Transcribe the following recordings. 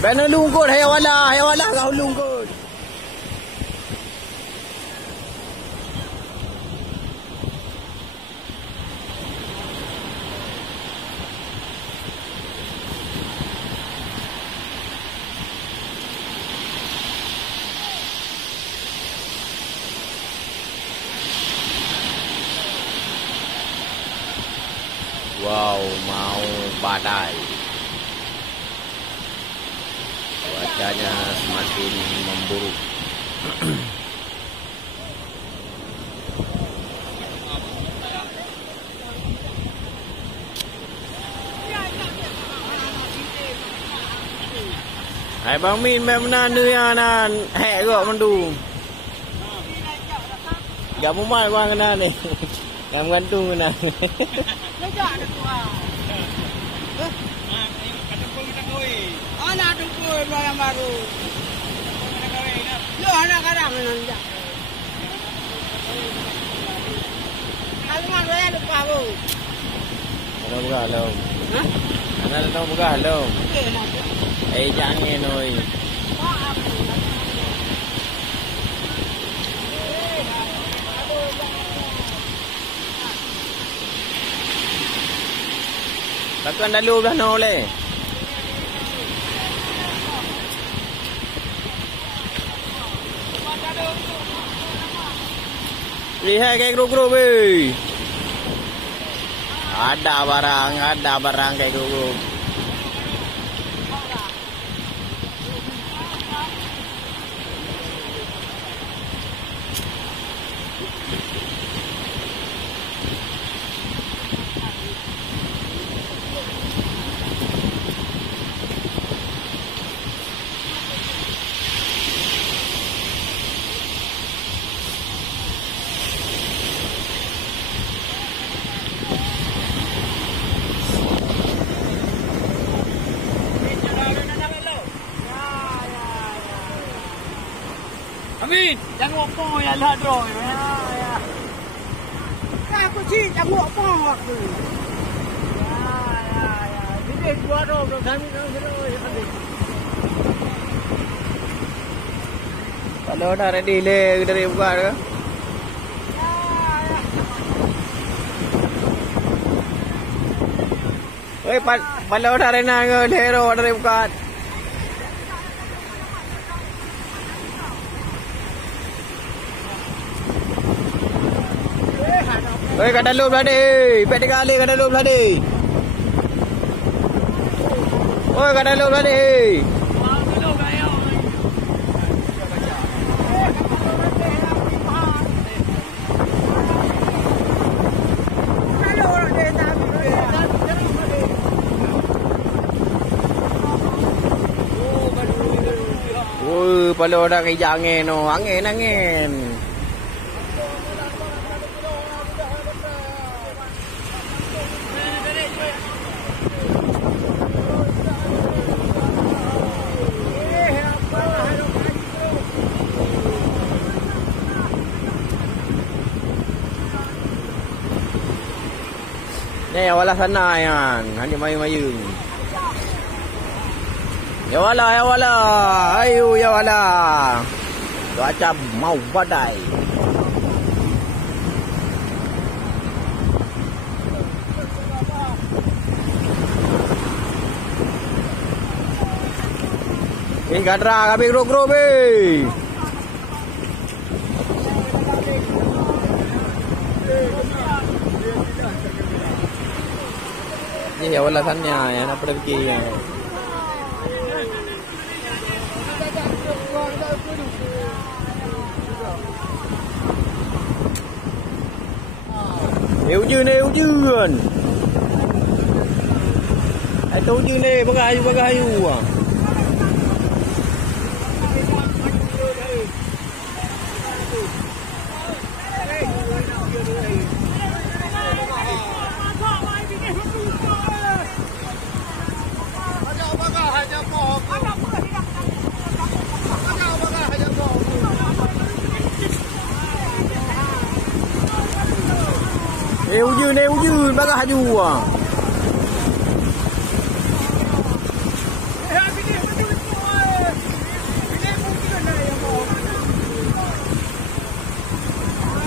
Bana lungkut hayawala kau lungkut. Wow, mau badai. Cuacanya semakin memburuk. Hai Bang Min, mai mana ni anan hek gak mendu. Gak mau mai bang kena ni. Yang gantung kena. Oh, nak tunggu yang baru. Lo anak kadang nanda. Kalau mana saya lupa bu. Ada buka belum? Hah? Ada tahu buka belum? Okey nak. Jangan oi. Takkan dah lu belah no le. Lihat kayak grup-grup weh. Ada barang kayak grup. Amin, jangan apa yang lah draw ya. Ya. Aku sih jangan apa aku. Ya. Ini dua draw kami Kalau dah ready le dari buka ke? Oi, kalau dah rena ke hero dari buka. Oi, kada lu belah de. Pet kali kada lu belah de. Oi, kada lu belah de. Oi, palo dah kaya angin no. Angin. Ni awala sana yan. Hanya mayu-mayu. Ya wala. Ayo ya wala. Cuaca mau badai. Ini kadra kami grup-grup Ini ya wala sana ya nak pergi ya. Hujan. Itu hujan ni, bagayu. Hujan, bagayu.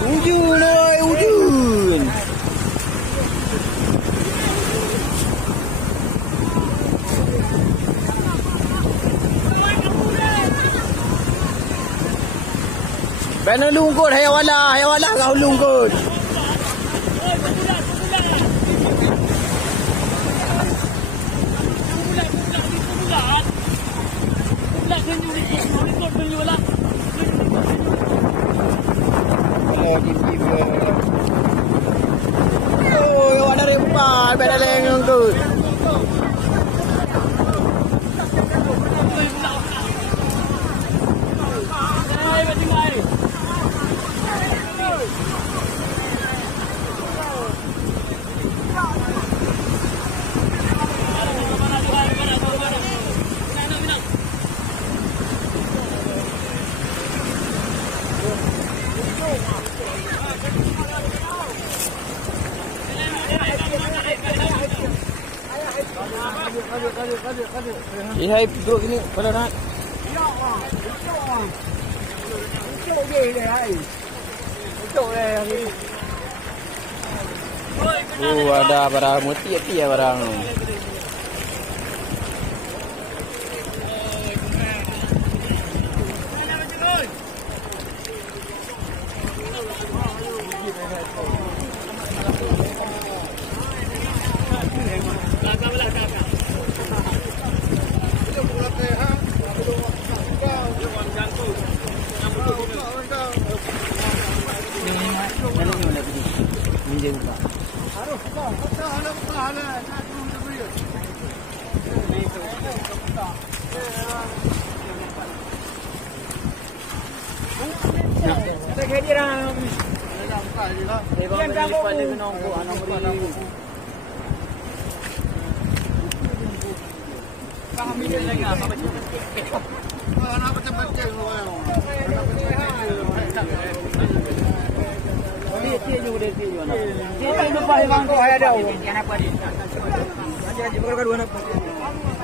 Ujun oi, ujun. Bana lungkut, hayawala kau lungkut. Oh, ada rempat, bana lungkut. Hai duduk gini kalau nak. Ucuk dia ni hai. Ucuk dia ni. Oh, ada barang mutiara ya barang.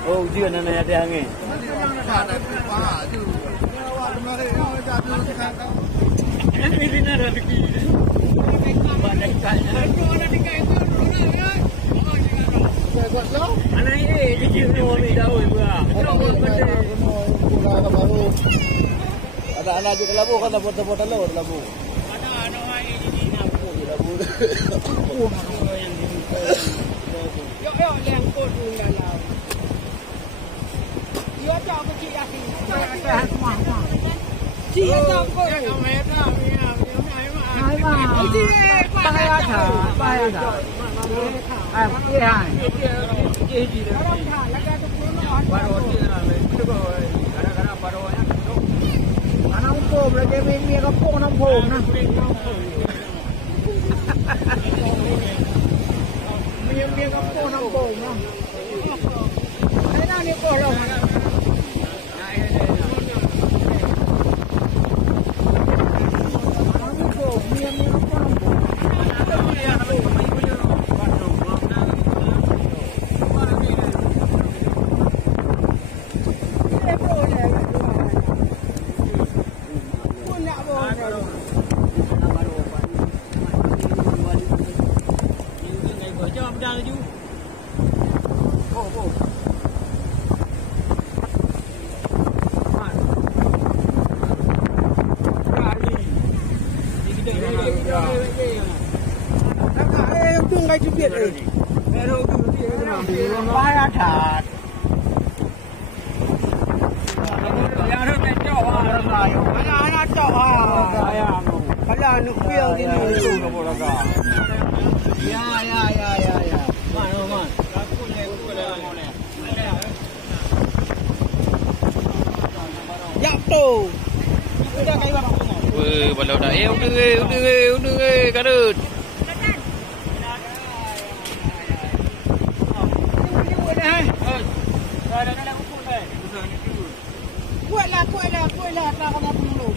Oh, dia nak ada angin. Ada anak juga labu kan dapat labu. Yo lengkut dulu lah. Yo tak kecil lagi. Cik tak kau. Bahaya dah. Anak umpum lagi ni kampung nak umpum na. Miếng kampung nak umpum na. Ai nak ni kau lah. Bahaya dah. Anak cok ah. Kalau nak piang ini. Ya. Man. Ya tu. Sudah kayu apa? Weh, balau dah. Udah, kadut. Kuatlah tak kena dulu.